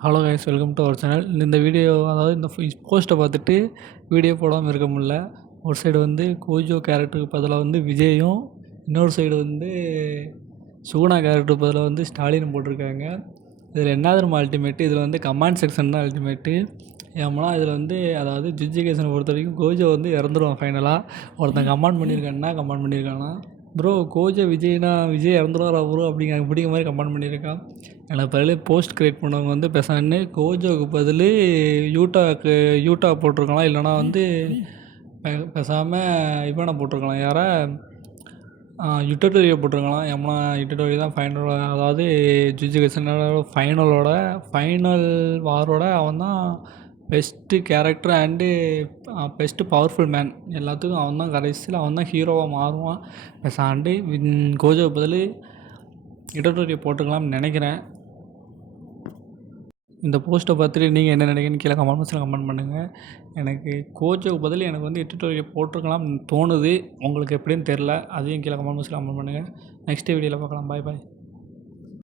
Hello guys, welcome to our channel. இந்த video அதாவது இந்த போஸ்ட்டை பார்த்துட்டு வீடியோ போடாமல் இருக்க முடியல. ஒரு சைடு வந்து கோஜோ கேரக்டருக்கு பதிலாக வந்து விஜயும், இன்னொரு சைடு வந்து சுகுணா கேரக்டருக்கு பதிலாக வந்து ஸ்டாலினும் போட்டிருக்காங்க. இதில் என்ன தெரியுமா அல்டிமேட்டு, இதில் வந்து கமெண்ட் செக்ஷன் தான் அல்டிமேட்டு. ஏன்னா இதில் வந்து அதாவது ஜுஜிகேஷனை பொறுத்த வரைக்கும் கோஜோ வந்து இறந்துருவான் ஃபைனலாக. ஒருத்தன் கமெண்ட் பண்ணியிருக்கான்னா ப்ரோ கோஜோ விஜய் இறந்துருவாரா ப்ரோ அப்படிங்கிற மாதிரி கமெண்ட் பண்ணியிருக்கான். எனக்கு பதில் போஸ்ட் க்ரியேட் பண்ணவங்க வந்து பேசான்னு கோஜோவுக்கு பதில் யூட்டா போட்டிருக்கலாம். இல்லைனா வந்து பேசாமல் இவனை போட்டிருக்கலாம், யாரை யுட்டோரியல் போட்டிருக்கலாம். எம்னா யுட்டோரியல் தான் ஃபைனலோட, அதாவது ஜுஜுகேஷனோட ஃபைனல் வாரோட அவன் தான் best character and best powerful man. எல்லாத்துக்கும் அவன் தான் கடைசியில் அவன் தான் ஹீரோவாக மாறுவான். பேசாண்டு கோஜோவுக்கு பதில் யுட்டோரியல் போட்டுக்கலாம்னு நினைக்கிறேன். இந்த போஸ்ட்டை பார்த்துட்டு நீங்கள் என்ன நினைக்கிறீங்கன்னு கீழே கமெண்ட் பாக்ஸில் கமெண்ட் பண்ணுங்கள். எனக்கு கோஜோவுக்கு பதில் எனக்கு வந்து யுட்டோரியல் போட்டிருக்கலாம்னு தோணுது. உங்களுக்கு எப்படின்னு தெரில, அதையும் கீழே கமெண்ட் பாக்ஸில் கமெண்ட் பண்ணுங்கள். நெக்ஸ்ட் வீடியோவில் பார்க்கலாம். பாய்.